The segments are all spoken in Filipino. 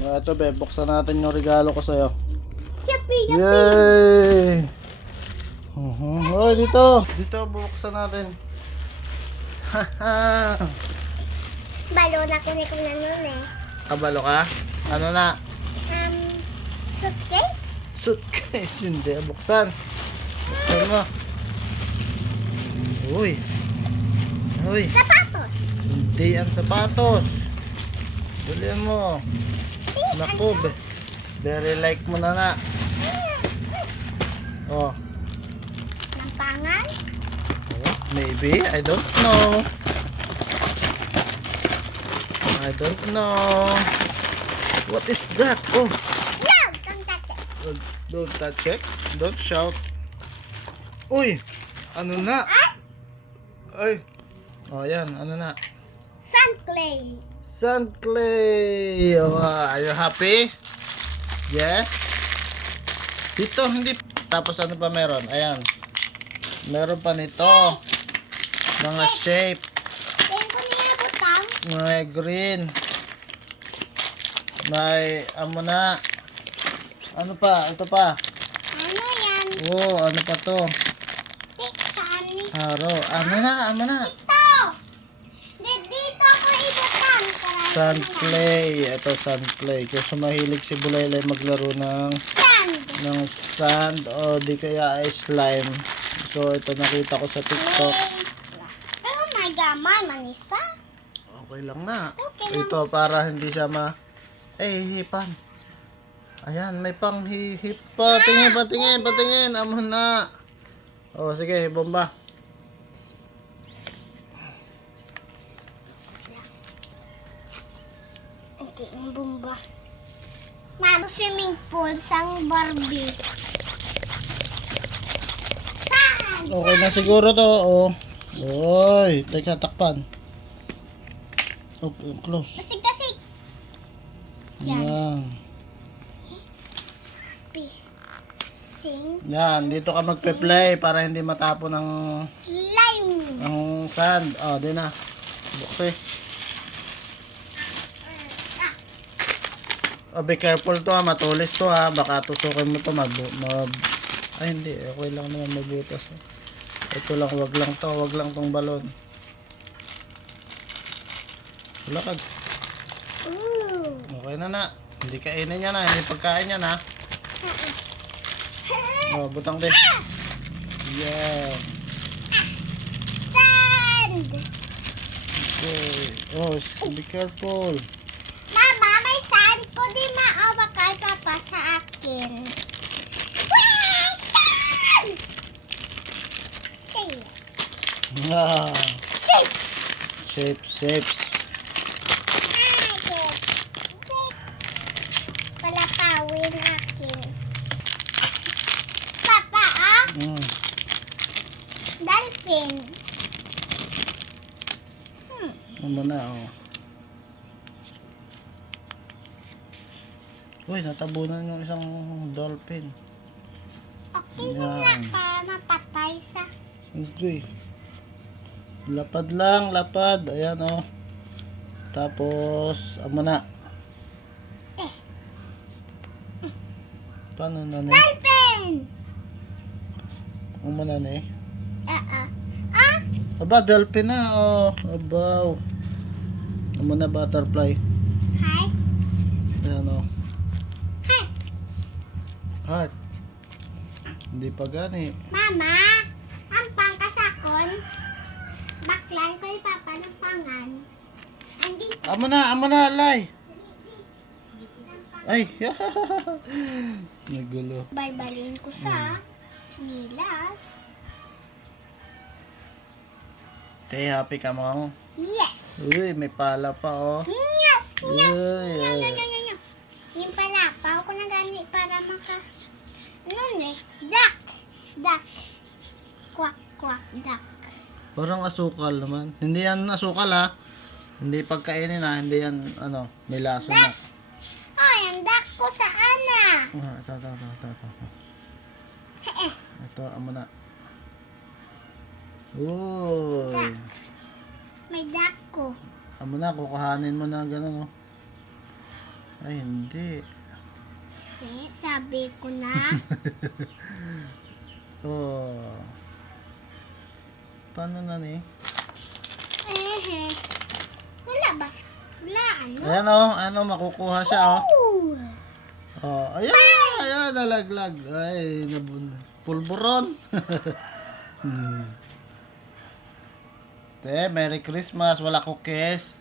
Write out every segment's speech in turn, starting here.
Ito, be, buksan natin yung regalo ko sa'yo. Yuppie, yuppie. Yay! Oh, dito. Dito, bubuksan natin. Haha. Balo na kunin ko na nun eh. Kabalo ka? Ano na? Suitcase? Suitcase. Hindi, buksan. Buksan mo. Uy. Uy. Sapatos. Hindi ang sapatos. Dalihan mo. Naku, very like mo na. Oh. Lampangan? Maybe, I don't know. I don't know. What is that? Oh, No! Don't touch it. don't touch it. Don't shout. Uy, ano na? Ay. Oh, yan, ano na? Sun clay. Sun clay. Oh, are you happy? Yes. Dito, hindi. Tapos ano pa meron? Ayan. Meron pa nito. Mga shape. Tingin ko niya butang. May green. May amo na. Ano pa? Ito pa. Ano yan? Oh, ano pa to? Saan ni? Haro. Ano na? Ano na? Ito! Dito ako ibutang. Sun clay. Ito sun clay. Kasi mahilig si Bulaylay maglaro ng sand o di kaya ay slime. So ito nakita ko sa TikTok. Pero may gaman, manisa. Okay lang na. Okay lang. Ito para hindi siya hihipan. Ayan, may panghihip pa. Tingin, patingin. Amo na. O, sige, bomba. Hindi, ang bomba. Mano swimming pool sang Barbie. Saan? Okay na siguro to. Oh. Oy, teka, takpan. Oh, close. Kasig-kasig. Yan. Sing. Yan, dito ka magpe-play para hindi matapon ng Slime. sand. Oh, di na. Bukse. Oh, be careful to ha, matulis to ha. Baka tusukin mo to ay hindi, okay lang naman mabutas. Ito lang, wag lang tong balon. Lakad. Ooh. Okay na. Hindi kainin yan ha, hindi pagkain yan ha. Oh, butang din. Yeah. Sand. Okay. Oh, be careful. Mama, may sand ko di maawa kay Papa sa akin. Wah, sand! Say it. Ah, Shapes. shapes. Palakawin akin. Papa, ah? Dolphin. Ano na, oh. Uy, natabunan yung isang dolphin. Okay Yan. na para mapatay sa... Okay. Lapad lang. Ayan, oh. Tapos, amo na. Paano na, ne? Dolphin! Amo na, ne? Ah? Aba, dolphin na, oh. Abaw. Amo na, butterfly. Hi? Ayan, oh. Hi? Heart. Hindi pa gani. Mama, ang pangkasakon, baklan ko Papa ng pangan. Andito. Amo na, Lay. Ay, nagulo. Barbalin ko sa chinilas. Te, happy ka mo? Yes! Uy, may pala pa, oh. Nyo! Uy, Yung palapaw ko na gani para maka... Ano eh? Duck! Quack, duck. parang asukal naman. Hindi yan asukal, ha. Hindi pagkainin, ha. Hindi yan, may laso na. Oh, yung duck ko sa ana. Ito. Ito, amo na. Uy. May duck ko. Amo na, kukuhanin mo na gano'n, oh. Ay, hindi. Sabi ko na. Oh. Paano na ni? Wala bas. Wala ano. Ayan oh, ano, makukuha siya oh. Ooh. Oh, ayan, ayan, nalaglag. Ay, pulburon. Te, Merry Christmas. Wala cookies.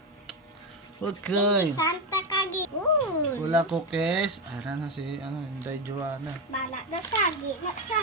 Okay. Santa kagi. Ooh. Wala cookies. Ara na si, ano, Inday Joanna. Bala na sagi. Naksa.